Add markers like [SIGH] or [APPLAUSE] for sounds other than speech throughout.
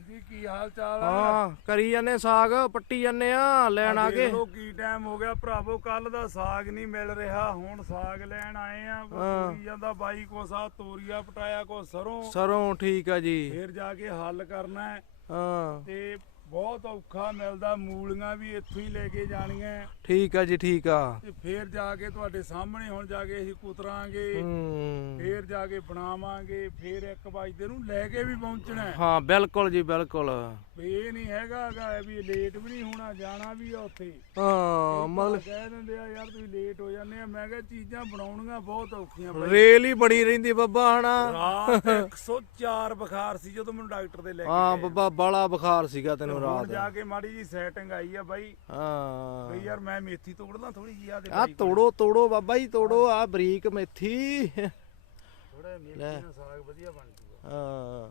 ਹਾਂਜੀ ਕੀ ਹਾਲ ਚਾਲ ਆ? ਹਾਂ ਕਰੀ ਜਾਂਦੇ ਸਾਗ ਪੱਟੀ ਜਾਂਦੇ ਆ ਲੈਣ ਆ ਕੇ। ਲੋ ਕੀ ਟਾਈਮ ਹੋ ਗਿਆ। ਭਰਾਵੋ ਕੱਲ ਦਾ ਸਾਗ ਨਹੀਂ ਮਿਲ ਰਿਹਾ ਹੁਣ ਸਾਗ ਲੈਣ ਆਏ ਆ। ਤੋਰੀ ਜਾਂਦਾ ਬਾਈ ਕੋ ਸਾ ਤੋਰੀਆ ਪਟਾਇਆ ਕੋ ਸਰੋਂ। ਸਰੋਂ ਠੀਕ ਆ ਜੀ। ਫੇਰ ਜਾ ਕੇ ਹੱਲ ਕਰਨਾ ਹੈ। ਹਾਂ। ਤੇ ਬਹੁਤ ਔਖਾ ਮਿਲਦਾ ਮੂਲੀਆਂ ਵੀ ਇੱਥੋਂ ਹੀ ਲੈ ਕੇ ਜਾਣੀਆਂ। ਠੀਕ ਆ ਜੀ ਠੀਕ ਆ। ਤੇ ਫੇਰ ਜਾ ਕੇ ਤੁਹਾਡੇ ਸਾਹਮਣੇ ਹੁਣ ਜਾ ਕੇ ਅਸੀਂ ਕੁਤਰਾਂਗੇ ਫੇਰ ਜਾ ਕੇ ਬਣਾਵਾਂਗੇ ਫੇਰ ਇੱਕ ਵਜੇ ਨੂੰ ਲੈ ਕੇ ਵੀ ਪਹੁੰਚਣਾ। ਹੈ। ਬਿਲਕੁਲ ਜੀ ਬਿਲਕੁਲ। ਇਹ ਨਹੀਂ ਹੈਗਾ ਗਾ ਵੀ ਲੇਟ ਵੀ ਨਹੀਂ ਹੋਣਾ ਜਾਣਾ ਵੀ ਆ ਉੱਥੇ। ਹਾਂ ਮਤਲਬ ਕਹਿ ਦਿੰਦੇ ਆ ਯਾਰ ਤੁਸੀਂ ਲੇਟ ਹੋ ਜਾਂਦੇ ਆ। ਮੈਂ ਕਿਹਾ ਚੀਜ਼ਾਂ ਬਣਾਉਣੀਆਂ ਬਹੁਤ ਔਖੀਆਂ ਰੇਲ ਹੀ ਬਣੀ ਰਹਿੰਦੀ ਬੱਬਾ ਹਨਾ? ਰਾਤ 104 ਬੁਖਾਰ ਸੀ ਜਦੋਂ ਮੈਨੂੰ ਡਾਕਟਰ ਦੇ ਲੈ ਕੇ ਹਾਂ ਬੱਬਾ ਬੜਾ ਬੁਖਾਰ ਸੀਗਾ ਤੈਨੂੰ। ਰਾਤ ਜਾ ਕੇ ਮਾੜੀ ਜੀ ਸੈਟਿੰਗ ਆਈ ਆ ਬਾਈ। ਹਾਂ। ਬਈ ਯਾਰ ਮੈਂ ਮੇਥੀ ਤੋੜਦਾ ਥੋੜੀ ਜੀ ਆ ਦੇ ਆ ਤੋੜੋ ਤੋੜੋ ਬਾਬਾ ਜੀ ਤੋੜੋ ਆ ਬਰੀਕ ਮੇਥੀ। ਥੋੜਾ ਮੇਥੀ ਨਾਲ ਸਾਗ ਵਧੀਆ ਬਣ ਜੂਗਾ। ਹਾਂ।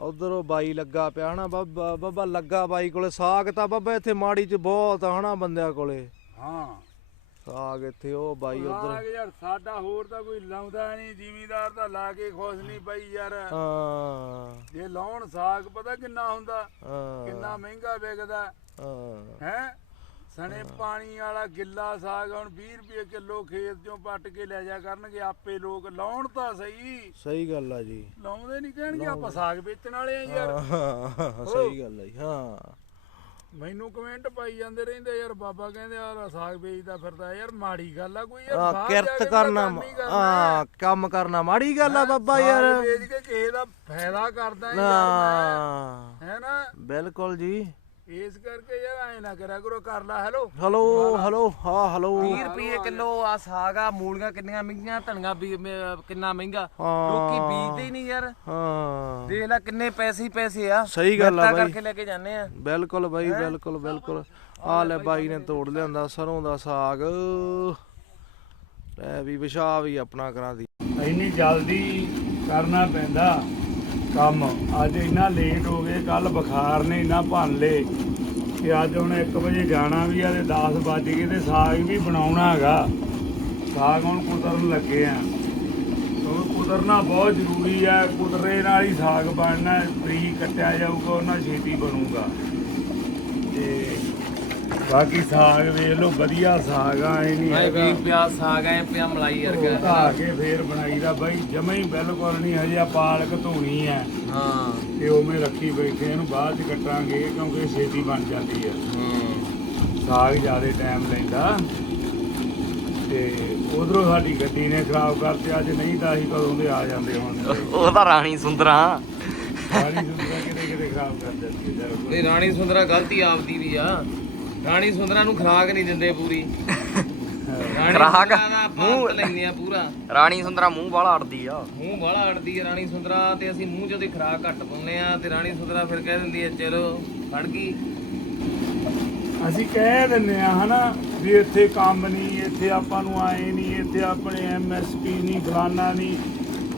ਉਧਰੋਂ ਬਾਈ ਲੱਗਾ ਪਿਆ ਹਨਾ ਬਾਬਾ ਬਾਬਾ ਲੱਗਾ ਬਾਈ ਕੋਲੇ ਸਾਗ ਤਾਂ ਬਾਬਾ ਇੱਥੇ ਮਾੜੀ ਚ ਬਹੁਤ ਹਨਾ ਬੰਦਿਆਂ ਕੋਲੇ। ਹਾਂ। ਸਾਗ ਇੱਥੇ ਉਹ ਬਾਈ ਉਧਰ। ਸਾਗ ਯਾਰ ਸਾਡਾ ਹੋਰ ਤਾਂ ਕੋਈ ਲਾਉਂਦਾ ਨਹੀਂ ਜ਼ਿਮੀਦਾਰ ਤਾਂ ਲਾ ਕੇ ਖੁਸ਼ ਨਹੀਂ ਬਈ ਯਾਰ। ਹਾਂ। ਜੇ ਲਾਉਣ ਸਾਗ ਪਤਾ ਕਿੰਨਾ ਹੁੰਦਾ ਹਾਂ। ਕਿੰਨਾ ਮਹਿੰਗਾ ਵਿਕਦਾ। ਹਾਂ। ਹੈ? ਸਣੇ ਪਾਣੀ ਵਾਲਾ ਗਿੱਲਾ ਸਾਗ ਹੁਣ 20 ਰੁਪਏ ਕਿਲੋ ਖੇਤ ਚੋਂ ਪੱਟ ਕੇ ਲੈ ਜਾ ਕਰਨਗੇ ਆਪੇ ਲੋਕ ਲਾਉਣ ਤਾਂ ਸਹੀ। ਸਹੀ ਗੱਲ ਆ ਜੀ। ਲਾਉਂਦੇ ਨਹੀਂ ਕਹਿਣਗੇ ਆਪਾਂ ਸਾਗ ਵੇਚਣ ਵਾਲੇ ਆ ਯਾਰ। ਸਹੀ ਗੱਲ ਆ ਜੀ ਹਾਂ। ਮੈਨੂੰ ਕਮੈਂਟ ਪਾਈ ਜਾਂਦੇ ਰਹਿੰਦੇ ਯਾਰ ਬਾਬਾ ਕਹਿੰਦੇ ਆ ਸਾਗ ਵੇਚਦਾ ਫਿਰਦਾ ਯਾਰ ਮਾੜੀ ਗੱਲ ਆ ਕੋਈ ਯਾਰ ਆ ਬਾਹਰ ਜਾ ਕਿਰਤ ਕੇ ਤਾਂ ਕਰਨਾ ਕੰਮ ਹੀ ਕਰਨਾ। ਹਾਂ ਕੰਮ ਕਰਨਾ ਮਾੜੀ ਗੱਲ ਆ ਬਾਬਾ ਸਾਗ ਯਾਰ। ਵੇਚ ਕੇ ਕਿਸੇ ਦਾ ਫਾਇਦਾ ਕਰਦਾ ਨਾ। ਯਾਰ ਮੈਂ ਹੈ ਨਾ? ਬਿਲਕੁਲ ਜੀ। ਇਸ ਕਰਕੇ ਯਾਰ ਐ ਨਾ ਕਰਿਆ ਕਰੋ ਕਰ ਲਾ ਹੈਲੋ ਹਲੋ ਹਲੋ ਹਾਂ ਹਲੋ 30 ਰੁਪਏ ਕਿਲੋ ਆ ਸਾਗ ਆ ਮੂਲੀਆਂ ਕਿੰਨੀਆਂ ਮਹਿੰਗੀਆਂ ਧਨੀਆ ਵੀ ਮ- ਕਿੰਨਾ ਮਹਿੰਗਾ। ਹਾਂ। ਲੋਕੀ ਬੀਜਦੇ ਹੀ ਨਹੀਂ ਯਾਰ। ਹਾਂ। ਦੇਖ ਲੈ ਕਿੰਨੇ ਪੈਸੇ ਹੀ ਪੈਸੇ ਆ। ਸਹੀ ਗੱਲ ਆ ਮਿਹਨਤਾਂ ਬਾਈ। ਕਰਕੇ ਲੈ ਕੇ ਜਾਂਦੇ ਆ। ਬਿਲਕੁਲ ਬਾਈ ਬਿਲਕੁਲ ਬਿਲਕੁਲ। ਆ ਲੈ ਬਾਈ ਨੇ ਤੋੜ ਲਿਆਂਦਾ ਸਰੋਂ ਦਾ ਸਾਗ। ਲੈ ਵੀ ਵਿਸ਼ਾ ਵੀ ਆਪਣਾ ਕਰਾਂ ਦੀ। ਇੰਨੀ ਜਲਦੀ ਕਰਨਾ ਪੈਂਦਾ। ਕੰਮ। ਅੱਜ ਇੰਨਾ ਲੇਟ ਹੋ ਗਏ ਕੱਲ ਬੁਖਾਰ ਨੇ ਇੰਨਾ ਭੰਨ ਲੇ ਕਿ ਅੱਜ ਹੁਣ 1 ਵਜੇ ਜਾਣਾ ਵੀ ਆ ਤੇ 10 ਵੱਜ ਗਏ ਤੇ ਸਾਗ ਵੀ ਬਣਾਉਣਾ ਹੈਗਾ। ਸਾਗ ਹੁਣ ਕੁਤਰਨ ਲੱਗੇ ਆ। ਕਿਉਂਕਿ ਕੁਤਰਨਾ ਬਹੁਤ ਜ਼ਰੂਰੀ ਹੈ ਕੁਤਰੇ ਨਾਲ ਹੀ ਸਾਗ ਬਣਨਾ, ਬਰੀਕ ਕੱਟਿਆ ਜਾਊਗਾ, ਉਹਨਾਂ ਛੇਤੀ ਬਣੂਗਾ। ਤੇ ਬਾਕੀ ਸਾਗ ਵੇਖ ਲਓ ਵਧੀਆ ਸਾਗ ਆ ਇਹ ਨਹੀਂ ਹੈਗਾ। ਵੀ ਪਿਆ ਸਾਗ ਐ ਪਿਆ ਮਲਾਈ ਵਰਗਾ। ਧਾ ਕੇ ਫੇਰ ਬਣਾਈਦਾ ਬਾਈ ਜਮਾ ਹੀ ਬਿਲਕੁਲ ਨਹੀਂ ਹਜੇ ਆ ਪਾਲਕ ਧੋਣੀ ਹੈ। ਹਾਂ। ਤੇ ਉਵੇਂ ਰੱਖੀ ਬੈਠੇ ਇਹਨੂੰ ਬਾਅਦ ਚ ਕੱਟਾਂਗੇ ਕਿਉਂਕਿ ਇਹ ਛੇਤੀ ਬਣ ਜਾਂਦੀ ਹੈ। ਹੂੰ। ਸਾਗ ਜ਼ਿਆਦਾ ਟਾਈਮ ਲੈਂਦਾ। ਤੇ ਉਧਰੋਂ ਸਾਡੀ ਗੱਡੀ ਨੇ ਖਰਾਬ ਕਰਤੇ ਅੱਜ ਨਹੀਂ ਤਾਂ ਅਸੀਂ ਕਦੋਂ ਦੇ ਆ ਜਾਂਦੇ ਹੁਣ। ਉਹ ਤਾਂ ਰਾਣੀ ਸੁੰਦਰਾ। ਸਾਰੀ ਸੁੰਦਰਾ ਕਿਤੇ ਕਿਤੇ ਖਰਾਬ ਕਰ ਦਿੰਦੀ ਹੈ ਜਰਾ ਨਹੀਂ ਰਾਣੀ ਸੁੰਦਰਾ ਗਲਤੀ ਆਪਦੀ ਵੀ ਆ। ਰਾਣੀ ਸੁੰਦਰਾ ਨੂੰ ਖਰਾਕ ਨਹੀਂ ਦਿੰਦੇ ਪੂਰੀ। ਰਾਣੀ ਖੁਰਾਕ? ਸੁੰਦਰਾ ਦਾ ਆਪਾਂ ਮੂੰਹ- ਅੰਤ ਲੈਂਦੇ ਆ ਪੂਰਾ। ਰਾਣੀ ਸੁੰਦਰਾ ਮੂੰਹ ਵਾਲਾ ਅੜਦੀ ਆ। ਮੂੰਹ ਬਾਹਲਾ ਅੜਦੀ ਹੈ ਰਾਣੀ ਸੁੰਦਰਾ ਤੇ ਅਸੀਂ ਮੂੰਹ 'ਚ ਉਹਦੀ ਖਰਾਕ ਘੱਟ ਪਾਉਂਦੇ ਆ ਤੇ ਰਾਣੀ ਸੁੰਦਰਾ ਫਿਰ ਕਹਿ ਦਿੰਦੀ ਹੈ ਚਲੋ ਫੜ ਗਈ। ਅਸੀਂ ਕਹਿ ਦਿੰਨੇ ਆ ਹਨਾ ਵੀ ਇੱਥੇ ਕੰਮ ਨਹੀਂ ਇੱਥੇ ਆਪਾਂ ਨੂੰ ਆਏ ਨਹੀਂ ਇੱਥੇ ਆਪਣੇ ਐਮਐਸਪੀ ਨਹੀਂ ਫਲਾਨਾ ਨਹੀਂ।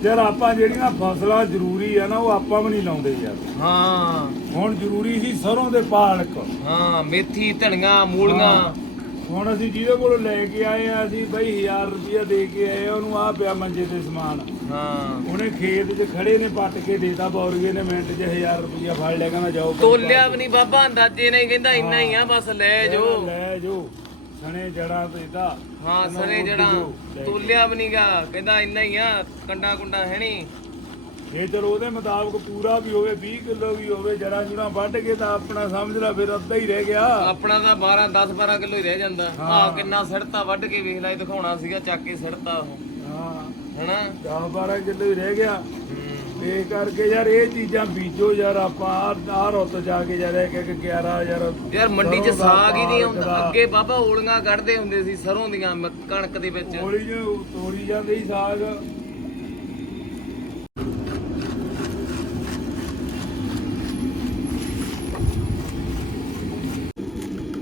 ਯਾਰ ਆਪਾਂ ਜਿਹੜੀਆਂ ਫਸਲਾਂ ਜ਼ਰੂਰੀ ਆ ਨਾ ਉਹ ਆਪਾਂ ਵੀ ਨਹੀਂ ਲਾਉਂਦੇ ਯਾਰ। ਹਾਂ। ਹੁਣ ਜ਼ਰੂਰੀ ਸੀ ਸਰੋਂ ਦੇ ਪਾਲਕ। ਹਾਂ ਮੇਥੀ ਧਨੀਆ ਮੂਲੀਆਂ। ਹੁਣ ਅਸੀਂ ਜਿਹਦੇ ਕੋਲੋਂ ਲੈ ਕੇ ਆਏ ਆ ਅਸੀਂ ਬਈ 1000 ਰੁਪਇਆ ਦੇ ਕੇ ਆਏ ਆ, ਉਹਨੂੰ ਆ ਪਿਆ ਮੰਜੇ ਤੇ ਸਮਾਨ। ਹਾਂ। ਉਹਨੇ ਖੇਤ 'ਚ ਖੜੇ ਨੇ ਪੱਟ ਕੇ ਦੇਤਾ ਬੌਰਗੇ ਨੇ ਮਿੰਟ 'ਚ 1000 ਰੁਪਇਆ ਫੜ ਲਿਆ ਕਹਿੰਦਾ ਜਾਓ ਭਾਈ ਤੋਲਿਆ ਵੀ ਨਹੀਂ ਬਾਬਾ ਅੰਦਾਜ਼ੇ ਨਹੀਂ ਕਹਿੰਦਾ ਇੰਨਾ ਹੀ ਆ ਬਸ ਲੈ ਜੋ ਲੈ ਜੋ ਸਣੇ ਜੜਾ ਦੇਦਾ ਹਾਂ ਸਨੇ ਜੜਾ। ਤੋਲਿਆ ਵੀ ਨਹੀਂਗਾ ਕਹਿੰਦਾ ਇੰਨਾ ਹੀ ਆ ਕੰਡਾ ਕੁੰਡਾ ਹੈ ਨਹੀਂ ਇਹ ਚਲੋ ਉਹਦੇ ਮੁਤਾਬਕ ਪੂਰਾ ਵੀ ਹੋਵੇ 20 ਕਿਲੋ ਵੀ ਹੋਵੇ ਜੜਾ ਜੁੜਾ ਵੱਢ ਕੇ ਤਾਂ ਆਪਣਾ ਸਮਝ ਲੈ ਫਿਰ ਅੱਧਾ ਹੀ ਰਹਿ ਗਿਆ। ਆਪਣਾ ਤਾਂ 12 10 12 ਕਿਲੋ ਹੀ ਰਹਿ ਜਾਂਦਾ। ਆ ਕਿੰਨਾ ਸੜਤਾ ਵੱਢ ਕੇ ਵੇਖ ਲੈ ਦਿਖਾਉਣਾ ਸੀਗਾ ਚੱਕ ਕੇ ਸੜਤਾ ਉਹ। ਹਾਂ। ਹੈਨਾ? 10 12 ਕਿਲੋ ਹੀ ਰਹਿ ਗਿਆ। ਇਹ ਕਰਕੇ ਯਾਰ ਇਹ ਚੀਜ਼ਾਂ ਬੀਜੋ ਯਾਰ ਆਪਾਂ ਆ ਰੁੱਤ ਜਾ ਕੇ ਯਾਰ ਇੱਕ ਇੱਕ 11 ਯਾਰ ਮੰਡੀ 'ਚ ਸਾਗ ਹੀ ਨਹੀਂ ਆਉਂਦਾ ਪਾਲਕ ਦਾ। ਅੱਗੇ ਬਾਬਾ ਓਲੀਆਂ ਕੱਢਦੇ ਹੁੰਦੇ ਸੀ ਸਰੋਂ ਦੀਆਂ ਮ- ਕਣਕ ਦੇ ਵਿੱਚ। ਤੋੜੀ ਜੋ ਤੋੜੀ ਜਾਂਦੇ ਹੀ ਸਾਗ।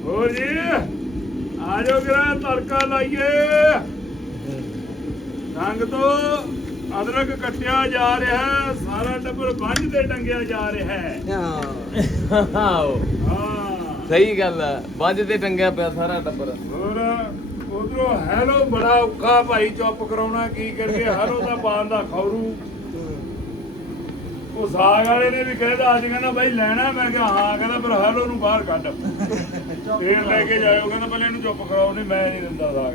ਹੋ ਜੀ ਆ ਜਾਓ ਗਰਾ ਤੜਕਾ ਲਾਈਏ। ਰੰਗ ਤੋਂ ਅਦਰਕ ਕੱਟਿਆ ਜਾ ਰਿਹਾ ਹੈ ਸਾਰਾ ਟੱਬਰ ਬੰਝ ਤੇ ਟੰਗਿਆ ਜਾ ਰਿਹਾ ਹੈ। ਸਹੀ ਗੱਲ ਆ ਵੱਜ ਤੇ ਟੰਗਿਆ ਪਿਆ ਸਾਰਾ ਟੱਬਰ। ਹੋਰ ਉਧਰੋਂ ਹੈਲੋ ਬੜਾ ਔਖਾ ਭਾਈ ਚੁੱਪ ਕਰਾਉਣਾ ਕੀ ਕਰੀਏ ਹੈਲੋ ਦਾ ਪਾਣ ਦਾ ਖੌਰੂ। ਉਹ ਸਾਗ ਵਾਲੇ ਨੇ ਵੀ ਕਹਿਦਾ ਅੱਜ ਕਹਿੰਦਾ ਬਾਈ ਲੈਣਾ ਮੈਂ ਕਿਹਾ ਹਾਂ ਕਹਿੰਦਾ ਫਿਰ ਹੈਲੋ ਨੂੰ ਬਾਹਰ ਕੱਢ। [LAUGHS] ਫੇਰ ਲੈ ਕੇ ਜਾਇਓ ਕਹਿੰਦਾ ਪਹਿਲੇ ਇਹਨੂੰ ਚੁੱਪ ਕਰਾਓ ਨਹੀਂ ਮੈਂ ਨਹੀਂ ਦਿੰਦਾ ਸਾਗ।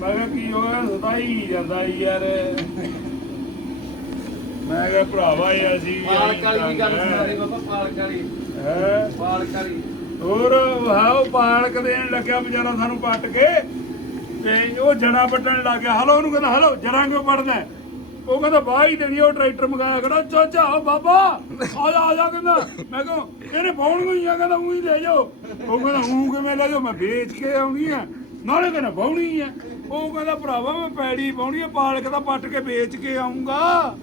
ਮੈਂ ਕਿਹਾ ਕੀ ਹੋਇਆ? ਸਤਾਈ ਜਾਂਦਾ ਈ ਯਾਰ। ਮੈਂ ਕਿਹਾ ਭਰਾਵਾ ਇਹ ਅਸੀਂ ਪਾਲਕ ਵਾਲੀ ਵੀ ਗੱਲ ਸੁਣਾ ਦੇ ਬਾਬਾ ਪਾਲਕ ਵਾਲੀ। ਹੈ? ਪਾਲਕ ਵਾਲੀ। ਹੋਰ ਹਾਂ ਉਹ ਪਾਲਕ ਦੇਣ ਲੱਗਿਆ ਵਿਚਾਰਾ ਸਾਨੂੰ ਪੱਟ ਕੇ ਤੇ ਉਹ ਜੜਾ ਪੱਟਣ ਲੱਗ ਗਿਆ। ਹਲੋ ਉਹਨੂੰ ਕਹਿੰਦਾ ਹਲੋ ਜੜਾਂ ਕਿਉਂ ਹੈ? ਉਹ ਕਹਿੰਦਾ ਬਾਹ ਹੀ ਦੇਣੀ ਉਹ ਟਰੈਕਟਰ ਮੰਗਾਇਆ ਖੜਾ ਚਾਚਾ ਉਹ ਬਾਬਾ ਆ ਜਾ ਆ ਜਾ ਕਹਿੰਦਾ। ਮੈਂ ਕਿਹਾ ਇਹਨੇ ਪਾਉਣ ਗਈ ਆ ਕਹਿੰਦਾ ਉਹੀ ਲੈ ਜਾਓ। ਉਹ ਕਹਿੰਦਾ ਹੂੰ ਕਿਵੇਂ ਲੈ ਜਾਓ? ਮੈਂ ਵੇਚ ਕੇ ਆਉਣੀ ਆ। ਨਾਲੇ ਕਹਿੰਦਾ ਪਾਉਣੀ ਆ। ਉਹ ਕਹਿੰਦਾ ਭਰਾਵਾ ਮੈਂ ਪੈੜੀ ਪਾਉਣੀ ਆ ਪਾਲਕ ਦਾ ਪੱਟ ਕੇ ਵੇਚ ਕੇ ਆਉਂਗਾ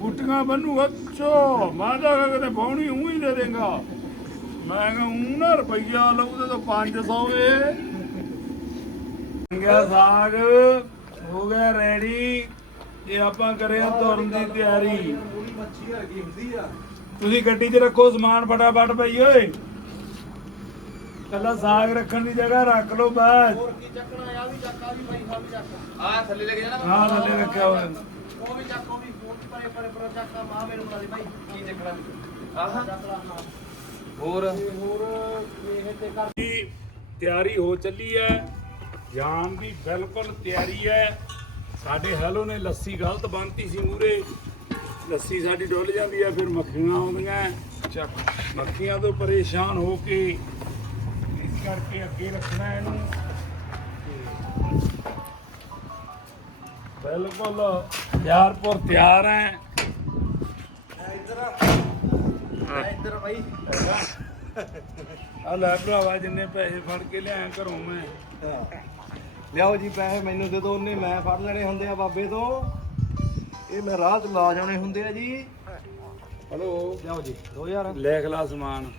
ਗੁੱਟੀਆਂ ਬੰਨੂ ਅੱਛਾ ਮੈਂ ਤਾਂ ਕਹਿੰਦਾ ਪਾਉਣੀ ਹੂੰ ਹੀ ਦੇ ਦੇਂਗਾ। ਮੈਂ ਕਿਹਾ ਊਂ ਨਾ ਰੁਪਈਆ ਲਊ ਤੇ ਤਾਂ 500 ਏ ਗਿਆ ਸਾਗ ਹੋ ਗਿਆ ਰੈਡੀ। ਇਹ ਆਪਾਂ ਕਰਿਆ ਤੁਰਨ ਦੀ ਤਿਆਰੀ। ਮੱਛੀ ਵਰਗੀ ਹੁੰਦੀ ਆ। ਤੁਸੀਂ ਗੱਡੀ 'ਚ ਰੱਖੋ ਸਮਾਨ ਫਟਾਫਟ ਪਈ ਓਏ। ਕੱਲਾ ਸਾਗ ਰੱਖਣ ਦੀ ਜਗ੍ਹਾ ਰੱਖ ਲਓ ਬਸ। ਹੋਰ ਕੀ ਚੱਕਣਾ ਆ? ਵੀ ਚੱਕਾ ਵੀ ਭਾਈ ਸਾਹਿਬ ਚੱਕ। ਆ ਥੱਲੇ ਲੈ ਕੇ ਜਾਣਾ ਹਾਂ ਥੱਲੇ ਰੱਖਿਆ ਹੋਇਆ। ਉਹ ਵੀ ਚੱਕ ਉਹ ਵੀ ਹੋਰ ਪਰੇ ਪਰੇ ਪਰੇ ਚੱਕਾ ਮਾਂ ਮੇਰੇ ਬਣਾ ਦੇ ਭਾਈ। ਕੀ ਚੱਕਣਾ? ਆਹ। ਚੱਕ ਲਾ ਨਾਲ ਹੋਰ? ਤੇ ਹੋਰ ਇਹ ਤੇ ਕਰ ਦੀ ਤਿਆਰੀ ਹੋ ਚੱਲੀ ਹੈ। ਜਾਣ ਦੀ ਬਿਲਕੁਲ ਤਿਆਰੀ ਹੈ। ਸਾਡੇ ਹੈਲੋ ਨੇ ਲੱਸੀ ਗਲਤ ਬੰਨਤੀ ਸੀ ਮੂਰੇ। ਲੱਸੀ ਸਾਡੀ ਡੁੱਲ ਜਾਂਦੀ ਹੈ ਫਿਰ ਮੱਖੀਆਂ ਆਉਂਦੀਆਂ। ਚੱਕ ਮੱਖੀਆਂ ਤੋਂ ਪਰੇਸ਼ਾਨ ਹੋ ਕੇ ਕਰਕੇ ਅੱਗੇ ਰੱਖਣਾ ਇਹਨੂੰ। ਬਿਲਕੁਲ ਤਿਆਰਪੁਰ ਤਿਆਰ ਹੈ। ਇੱਧਰ ਇੱਧਰ ਭਾਈ ਆ ਲੈ ਭਰਾਵਾ ਜਿੰਨੇ ਪੈਸੇ ਫੜ ਕੇ ਲਿਆਇਆ ਘਰੋਂ ਮੈਂ। ਲਿਆਓ ਜੀ ਪੈਸੇ ਮੈਨੂੰ ਦੇ ਦਿਓ ਉਹਨੇ ਮੈਂ ਫੜ ਲੈਣੇ ਹੁੰਦੇ ਆ ਬਾਬੇ ਤੋਂ। ਇਹ ਮੈਂ ਰਾਹ 'ਚ ਲਾ ਜਾਣੇ ਹੁੰਦੇ ਆ ਜੀ। ਹਲੋ। ਲਿਆਓ ਜੀ 2000 ਲਿਖ ਲਾ ਸਮਾਨ।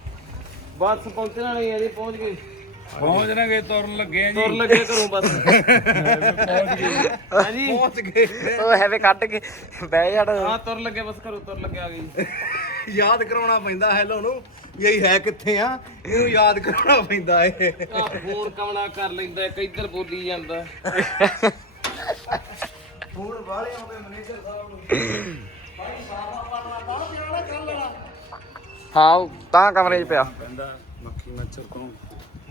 ਬਸ ਪਹੁੰਚਣ ਵਾਲੀ ਆ ਜੀ ਪਹੁੰਚ ਗਏ। ਪਹੁੰਚ ਨਾਂਗੇ ਤੁਰਨ ਲੱਗੇ ਆ ਜੀ। ਤੁਰ ਲੱਗੇ ਘਰੋਂ ਬਸ। ਹਾਂਜੀ। ਪਹੁੰਚ ਗਏ। ਉਹ ਐਵੇਂ ਕੱਢ ਕੇ ਬਹਿ ਜਾਣ। ਹਾਂ ਤੁਰ ਲੱਗੇ ਬਸ ਘਰੋਂ ਤੁਰ ਲੱਗੇ ਆ ਗਈ ਯਾਦ ਕਰਾਉਣਾ ਪੈਂਦਾ ਹੈਲੋ ਨੂੰ ਵੀ ਇਹ ਹੈ ਕਿੱਥੇ ਆ ਇਹਨੂੰ ਯਾਦ ਕਰਾਉਣਾ ਪੈਂਦਾ ਏ ਫੋਨ ਕਮਲਾ ਕਰ ਲੈਂਦਾ ਇੱਕ ਇੱਧਰ ਬੋਲੀ ਜਾਂਦਾ। ਫੋਨ ਵਾਲੇ ਆਉਂਦੇ ਮੈਨੇਜਰ ਸਾਹਿਬ ਨੂੰ। ਹਾਂ ਉਹ ਤਾਂ ਕਮਰੇ 'ਚ ਪਿਆ। ਪੈਂਦਾ ਮੱਖੀ ਮੱਛਰ ਤੋਂ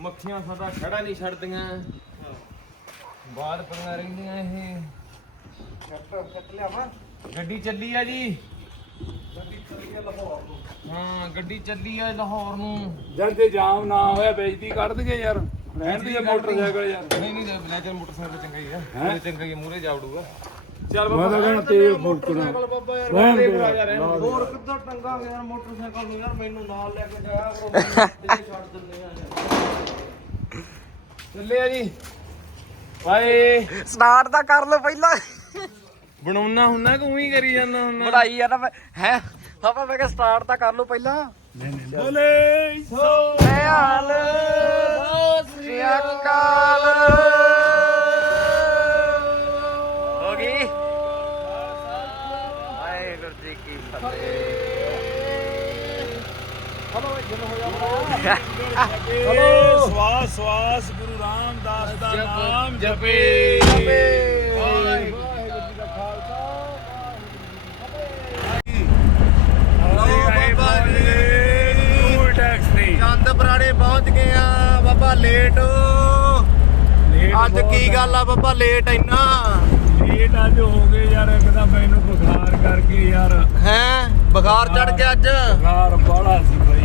ਮੱਖੀਆਂ ਸਾਡਾ ਖੜਾ ਨਹੀਂ ਛੱਡਦੀਆਂ। ਬਾਹਰ ਪਈਆਂ ਰਹਿੰਦੀਆਂ ਇਹ। ਕੱਟ ਕੱਟ ਲਿਆਵਾਂ ਗੱਡੀ ਚੱਲੀ ਆ ਜੀ। ਹਾਂ ਗੱਡੀ ਚੱਲੀ ਆ ਲਾਹੌਰ ਨੂੰ। ਜਦ ਤੇ ਜਾਮ ਨਾ ਹੋਇਆ ਬੇਇੱਜ਼ਤੀ ਕੱਢ ਦਗੇ ਯਾਰ। ਰਹਿਣ ਦੀ ਮੋਟਰਸਾਈਕਲ ਯਾਰ। ਨਹੀਂ ਨਹੀਂ ਬਲੈਜਰ ਮੋਟਰਸਾਈਕਲ ਚੰਗਾ ਹੀ ਆ। ਚੰਗਾ ਹੀ ਆ, ਮੂਹਰੇ ਜਾ ਉੜੂਗਾ ਚੱਲ ਮੈਂ ਤਾਂ ਕਹਿੰਦਾ ਤੇਲ ਬਾਬਾ। ਹੋਰ ਕਿੱਦਾਂ ਟੰਗਾਂਗੇ ਯਾਰ ਮੋਟਰਸਾਈਕਲ ਨੂੰ ਯਾਰ ਮੈਨੂੰ ਨਾਲ ਲੈ ਕੇ ਜਾਇਆ ਕਰੋ [LAUGHS] ਛੱਡ ਦਿੰਦੇ ਆ ਯਾਰ। ਚੱਲੇ ਆ ਜੀ। ਬਾਏ। ਸਟਾਰਟ ਤਾਂ ਕਰ ਲਓ ਪਹਿਲਾਂ। ਬਣਾਉਣਾ ਹੁੰਨਾ ਕਿ ਉਵੇਂ ਹੀ ਕਰੀ ਜਾਂਦਾ ਹੁੰਨਾ ਬੜਾਈ ਆ ਨਾ ਹੈ? ਪਾਪਾ ਮੈਂ ਕਿਹਾ ਸਟਾਰਟ ਤਾਂ ਕਰ ਲਓ ਪਹਿਲਾਂ। ਨਹੀਂ ਨਹੀਂ ਬੋਲੇ ਸੋ ਨਿਹਾਲ ਸ੍ਰੀ ਅਕਾਲ। ਹੋ ਗਈ? ਵਾਹਿਗੁਰੂ ਜੀ ਕੀ ਫਤਿਹ। ਚਲੋ। ਸਵਾਸ ਸਵਾਸ ਗੁਰੂ ਰਾਮਦਾਸ ਦਾ ਨਾਮ ਜਪੇ। ਵਾਹਿਗੁਰੂ ਜੀ ਦਾ ਖਾਲਸਾ। ਚੰਦ ਪੁਰਾਣੇ ਪਹੁੰਚ ਗਏ ਆ ਬਾਬਾ ਲੇਟ ਅੱਜ ਕੀ ਗੱਲ ਆ ਬਾਬਾ ਲੇਟ ਇੰਨਾ? ਲੇਟ ਅੱਜ ਹੋ ਗਏ ਯਾਰ ਇੱਕ ਤਾਂ ਮੈਨੂੰ ਬੁਖਾਰ ਕਰਕੇ ਯਾਰ। ਹੈ? ਬੁਖਾਰ ਚੜ ਗਿਆ ਅੱਜ? ਬੁਖਾਰ ਬਾਹਲਾ ਸੀ ਬਈ।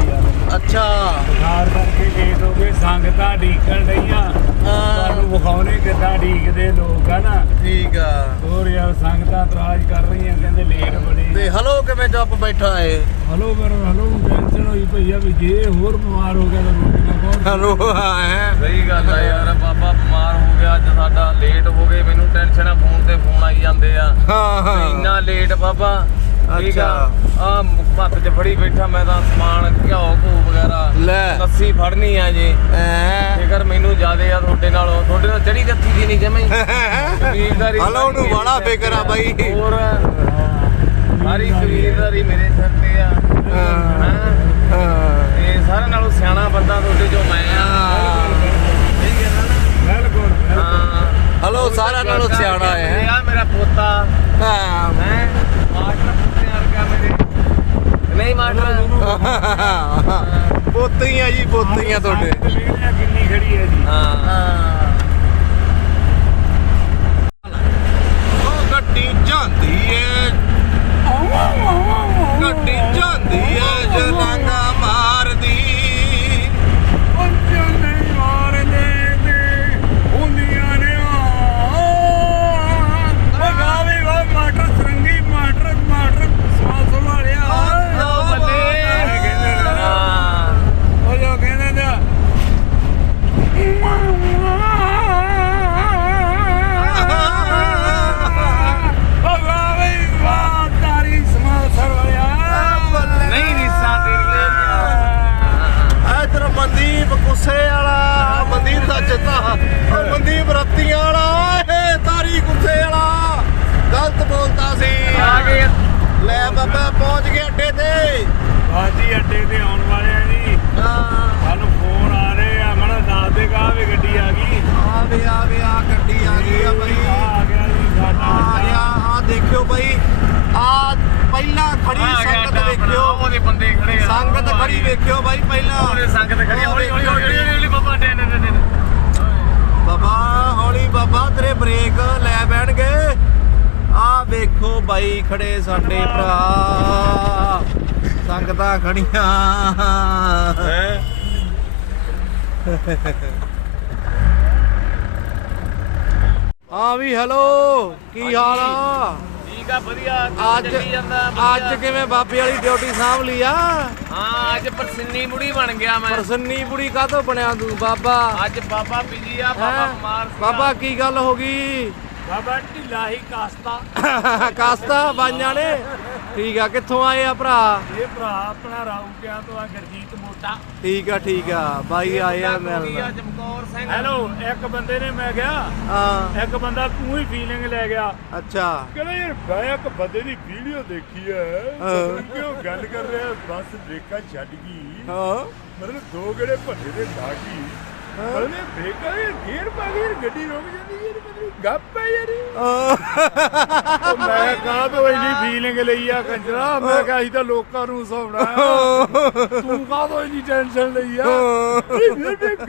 ਅੱਛਾ। ਬੁਖਾਰ ਕਰਕੇ ਲੇਟ ਹੋ ਗਏ ਸੰਗਤਾਂ ਢੀਕਣ ਹਾਂ। ਤੁਹਾਨੂੰ ਵਿਖਾਉਣੇ ਕਿੱਦਾਂ ਢੀਕਦੇ ਲੋਕ ਆ ਨਾ? ਠੀਕ ਆ। ਹੋਰ ਯਾਰ ਸੰਗਤਾਂ ਇਤਰਾਜ਼ ਕਰ ਰਹੀਆਂ ਕਹਿੰਦੇ ਲੇਟ ਬੜੇ ਤੇ ਹਲੋ ਕਿਵੇਂ ਚੁੱਪ ਬੈਠਾ ਏ? ਹਲੋ ਪਰ ਹਲੋ ਟੈਨਸ਼ਨ ਹੋਈ ਪਈ ਆ ਵੀ ਜੇ ਹੋਰ ਬਿਮਾਰ ਹੋ ਗਿਆ ਤਾਂ ਰੋਟੀਆਂ ਕੌਣ ਹਲੋ ਹੈ। ਸਹੀ ਗੱਲ ਆ ਯਾਰ ਬਾਬਾ ਬਿਮਾਰ ਹੋ ਗਿਆ ਅੱਜ ਸਾਡਾ ਲੇਟ ਹੋ ਗਏ ਮੈਨੂੰ ਟੈਨਸ਼ਨ ਆ ਫੋਨ ਤੇ ਫੋਨ ਆਈ ਜਾਂਦੇ ਆ। ਹਾਂ ਹਾਂ। ਇੰਨਾ ਲੇਟ ਬਾਬਾ। ਠੀਕ ਆ। ਅੱਛਾ। ਆ ਹੱਥ 'ਚ ਫੜੀ ਬੈਠਾ ਮੈਂ ਤਾਂ ਸਮਾਨ ਘਿਓ ਘੂ ਵਗੈਰਾ। ਲੈ। ਲੱਸੀ ਫੜਨੀ ਆ ਜੀ। ਐ। ਜੇਕਰ ਮੈਨੂੰ ਜ਼ਿਆਦੇ ਆ ਤੁਹਾਡੇ ਨਾਲੋਂ ਤੁਹਾਡੇ ਨਾਲ ਚੜੀ ਦਿੱਤੀ ਦੀ ਨਹੀਂ ਜਮਈ [LAUGHS] ਕਬੀਰਦਾਰੀ ਹਲੋ ਨੂੰ ਬੜਾ ਫਿਕਰ ਆ ਬਾਈ। ਹੋਰ ਸਾਰੀ ਕਬੀਰਦਾਰੀ ਮੇਰੇ ਸਿਰ ਤੇ ਆ। ਹਾਂ। ਹੈਂ? ਹਾਂ ਤੇ ਸਾਰਿਆਂ ਨਾਲੋਂ ਸਿਆਣਾ ਬੰਦਾ ਤੁਹਾਡੇ ਚੋਂ ਮੈਂ ਆ। ਠੀਕ ਹੈ ਨਾ ਬਿਲਕੁਲ। ਹਾਂ। ਹਲੋ ਸਾਰਿਆਂ ਨਾਲੋਂ ਸਿਆਣਾ ਇਹ ਹੈ ਆ ਮੇਰਾ ਪੋਤਾ। ਹਾਂ? ਨਹੀਂ ਮਾਸਟਰ ਪੋਤਰੀਆਂ ਜੀ ਪੋਤੀਆਂ ਤੁਹਾਡੇ। ਕਿੰਨੀ ਖੜੀ ਹੈ ਜੀ। ਹਾਂ। ਗੁੱਸੇ ਵਾਲਾ ਮਨਦੀਪ ਦਾ ਚਿੱਤਾ। ਉਹ ਮਨਦੀਪ ਰੱਤੀਆਂ ਵਾਲਾ ਏ ਤਾਰੀ ਗੁੱਸੇ ਵਾਲਾ। ਗਲਤ ਬੋਲਦਾ ਸੀ। ਆ ਗਏ। ਲੈ ਬਾਬਾ ਪਹੁੰਚ ਗਏ ਅੱਡੇ ਤੇ। ਬਾਜੀ ਅੱਡੇ ਤੇ ਆਉਣ ਵਾਲੇ ਆ ਜੀ ਹਾਂ। ਸਾਨੂੰ ਫੋਨ ਆ ਰਹੇ ਆ। ਮਣਾ ਦੱਸ ਦੇਗਾ ਵੀ ਗੱਡੀ ਆ ਗਈ। ਆ ਵੀ ਆ ਵੀ ਆ ਗੱਡੀ ਆ ਗਈ ਆ ਬਈ ਆ ਗਿਆ ਜੀ ਸਾਡਾ ਆ ਗਿਆ ਆ ਦੇਖਿਓ ਬਈ ਆ ਪਹਿਲਾਂ ਖੜੀ ਸੰਗਤ ਵੇਖਿਓ। ਉਹਦੇ ਬੰਦੇ ਖੜੇ ਆ। ਸੰਗਤ ਖੜੀ ਵੇਖਿਓ ਬਾਈ ਪਹਿਲਾਂ। ਉਹਦੇ ਸੰਗਤ ਖੜੀ ਹੌਲੀ ਹੌਲੀ ਹੌਲੀ ਹੌਲੀ ਬਾਬਾ ਡੇ ਡੇ ਡੇ ਬਾਬਾ ਹੌਲੀ ਬਾਬਾ ਤੇਰੇ ਬ੍ਰੇਕ ਲੈ ਬੈਣਗੇ ਆ ਵੇਖੋ ਬਾਈ ਖੜੇ ਸਾਡੇ ਭਰਾ। ਸੰਗਤਾਂ ਖੜੀਆਂ ਆ ਵੀ ਹੈਲੋ ਕੀ ਹਾਲ ਆ? ਠੀਕ ਆ ਵਧੀਆ। ਅੱਜ ਚੱਲੀ ਜਾਂਦਾ ਵਧੀਆ। ਅੱਜ ਕਿਵੇਂ ਬਾਬੇ ਵਾਲੀ ਡਿਊਟੀ ਸਾਂਭ ਲਈ ਆ? ਹਾਂ ਅੱਜ ਪਰਸਿੰਨੀ ਮੁੜੀ ਬਣ ਗਿਆ ਮੈਂ। ਪਰਸੰਨੀ ਬੁੜੀ ਕਾਹਤੋਂ ਬਣਿਆ ਤੂੰ ਬਾਬਾ? ਅੱਜ ਬਾਬਾ ਬਿਜ਼ੀ ਆ ਬਾਬਾ ਹੈਂ? ਬਿਮਾਰ ਬਾਬਾ ਕੀ ਗੱਲ ਹੋ ਗਈ? ਬਾਬਾ ਢਿੱਲਾ ਹੀ ਕਾਸਤਾ। [LAUGHS] ਕਾਸਤਾ ਬਾਈਆਂ ਨੇ? ਠੀਕ ਆ ਕਿੱਥੋਂ ਆਏ ਆ ਭਰਾ? ਇਹ ਭਰਾ ਆਪਣਾ ਰਾਊਕਿਆਂ ਤੋਂ ਆ ਗਰਜੀਤ ਮੋਟਾ ਠੀਕ ਆ ਠੀਕ ਆ। ਬਾਈ ਆਏ ਆ ਆ ਮਿਲਣ। ਚਮਕੌਰ ਸਿੰਘ। ਹੈਲੋ ਇੱਕ ਬੰਦੇ ਨੇ ਮੈਂ ਗਿਆ ਹਾਂ। ਇੱਕ ਬੰਦਾ ਤੂੰ ਹੀ ਫੀਲਿੰਗ ਲੈ ਗਿਆ। ਅੱਛਾ। ਕਹਿੰਦਾ ਯਾਰ ਮੈਂ ਇੱਕ ਬੰਦੇ ਦੀ ਵੀਡੀਓ ਦੇਖੀ ਹੈ। ਹਾਂ। ਕਿਉਂ ਗੱਲ ਕਰ ਰਿਹਾ ਬੱਸ ਬ੍ਰੇਕਾਂ ਛੱਡ ਗਈ। ਹਾਂ। ਮਤਲਬ ਦੋ ਗੇੜੇ ਭੱਜੇ ਦੇ ਲਾ ਗਈ। ਮਤਲਬ ਬ੍ਰੇਕਾਂ ਦੇ ਗੇਰ ਪਾ ਗਈ ਗੱਡੀ ਰੁਕ ਜਾਂਦੀ ਗੱਪ ਹੈ ਯਾਰ। ਮੈਂ ਕਹਾ ਤੋ ਇੰਨੀ ਫੀਲਿੰਗ ਲਈ ਆ ਕੰਜਰਾ ਮੈਂ ਕਿਹਾ ਅਸੀਂ ਤਾਂ ਲੋਕਾਂ ਨੂੰ ਸੌਣਾ ਤੂੰ ਕਾਹ ਤੋਂ ਇੰਨੀ ਟੈਨਸ਼ਨ ਲਈ ਆ।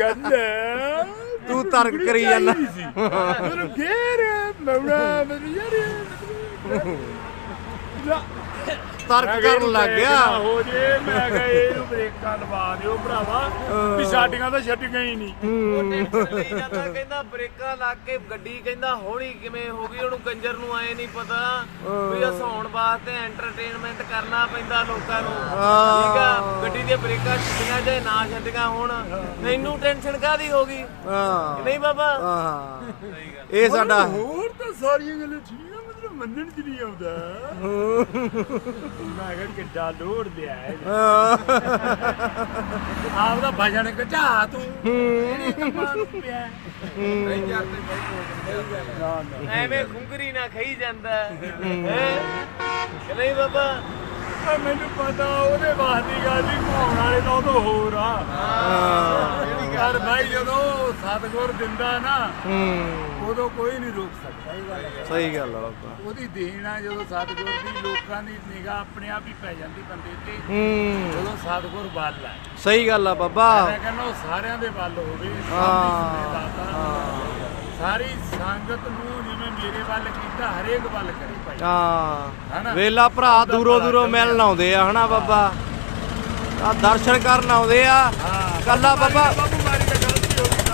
ਗੱਲ ਤੂੰ ਤਰਕ ਕਰੀ ਜਾਂਦਾ। ਮੈਨੂੰ ਗੇਰ ਮੌਣਾ ਮੈਨੂੰ ਯਾਰ ਤਰਕ ਕਰਨ ਲੱਗ ਗਿਆ। ਹੋ ਜੇ ਮੈਂ ਕਿਹਾ ਇਹਨੂੰ ਲਵਾ ਦਿਓ ਭਰਾਵਾ ਵੀ ਸਾਡੀਆਂ ਤਾਂ ਛੱਡੀਆਂ ਹੀ ਨਹੀਂ। ਲਈ ਜਾਂਦਾ ਕਹਿੰਦਾ ਬ੍ਰੇਕਾਂ ਲਾ ਕੇ ਗੱਡੀ ਕਹਿੰਦਾ ਹੌਲੀ ਕਿਵੇਂ ਹੋ ਗਈ ਉਹਨੂੰ ਕੰਜਰ ਨੂੰ ਆਏ ਨਹੀਂ ਪਤਾ ਵੀ ਹਸਾਉਣ ਵਾਸਤੇ ਐਂਟਰਟੇਨਮੈਂਟ ਕਰਨਾ ਪੈਂਦਾ ਲੋਕਾਂ ਨੂੰ। ਠੀਕ ਆ ਗੱਡੀ ਦੀਆਂ ਬ੍ਰੇਕਾਂ ਛੱਡੀਆਂ ਜਾਂ ਨਾ ਛੱਡੀਆਂ ਹੁਣ ਟੈਨਸ਼ਨ ਕਾਦੀ ਹੋ ਗਈ? ਹਾਂ। ਨਹੀਂ ਬਾਬਾ। ਹਾਂ। ਇਹ ਸਾਡਾ ਹੋਰ ਤਾਂ ਸਾਰੀਆਂ ਗੱਲਾਂ ਠੀਕ ਮੰਨਣ ਚ ਨਹੀਂ ਆਉਂਦਾ। ਮੈਂ ਕਿਹਾ ਕਿੱਡਾ ਲੋੜ ਲਿਆ ਹੈ। ਆਪਦਾ ਭਜਨ ਘਟਾ ਤੂੰ। ਇਹਨੇ ਕੰਮਾਂ ਨੂੰ ਪਿਆ। ਐਵੇਂ ਖੁੰਗਰੀ ਨਾ ਖਾਈ ਜਾਂਦਾ। ਹੈ। ਨਹੀਂ ਬਾਬਾ? ਆ ਮੈਨੂੰ ਪਤਾ ਉਹਦੇ ਬਾਅਦ ਦੀ ਗੱਲ ਨਹੀਂ ਘਾਉਣ ਵਾਲੇ ਤਾਂ ਉਦੋਂ ਹੋਰ ਆ। ਯਾਰ ਭਾਈ ਜਦੋਂ ਸਤਗੁਰ ਦਿੰਦਾ ਨਾ ਹੂੰ। ਉਦੋਂ ਕੋਈ ਨਹੀਂ ਰੋਕ ਸਕਦਾ ਸਹੀ ਗੱਲ ਆ ਬਾਬਾ। ਉਹਦੀ ਦੇਣ ਆ ਜਦੋਂ ਸਤਗੁਰ ਦੀ ਲੋਕਾਂ ਦੀ ਨਿਗਾਹ ਆਪਣੇ ਆਪ ਹੀ ਪੈ ਜਾਂਦੀ ਬੰਦੇ ਤੇ ਹੂੰ। ਜਦੋਂ ਸਤਗੁਰ ਵੱਲ ਹੈ ਸਹੀ ਗੱਲ ਆ ਬਾਬਾ। ਮੈਂ ਕਹਿੰਦਾ ਉਹ ਸਾਰਿਆਂ ਦੇ ਵੱਲ ਹੋਵੇ ਹਾਂ। ਸਾਰੀ ਸੰਗਤ ਨੂੰ ਮੇਰੇ ਵੱਲ ਕੀਤਾ ਹਰੇਕ ਵੱਲ ਕਰੇ ਭਾਈ। ਹਾਂ। ਹਨਾ? ਵੇਲਾ ਭਰਾ ਦੂਰੋਂ ਦੂਰੋਂ ਮਿਲਣ ਆਉਂਦੇ ਆ ਹਨਾ ਬਾਬਾ? ਆ ਦਰਸ਼ਨ ਕਰਨ ਆਉਂਦੇ ਆ। ਕੱਲਾ ਬਾਬਾ ਬਾਬੂ ਮਾਰੀ ਤਾਂ ਗਲਤੀ ਹੋ ਗਈ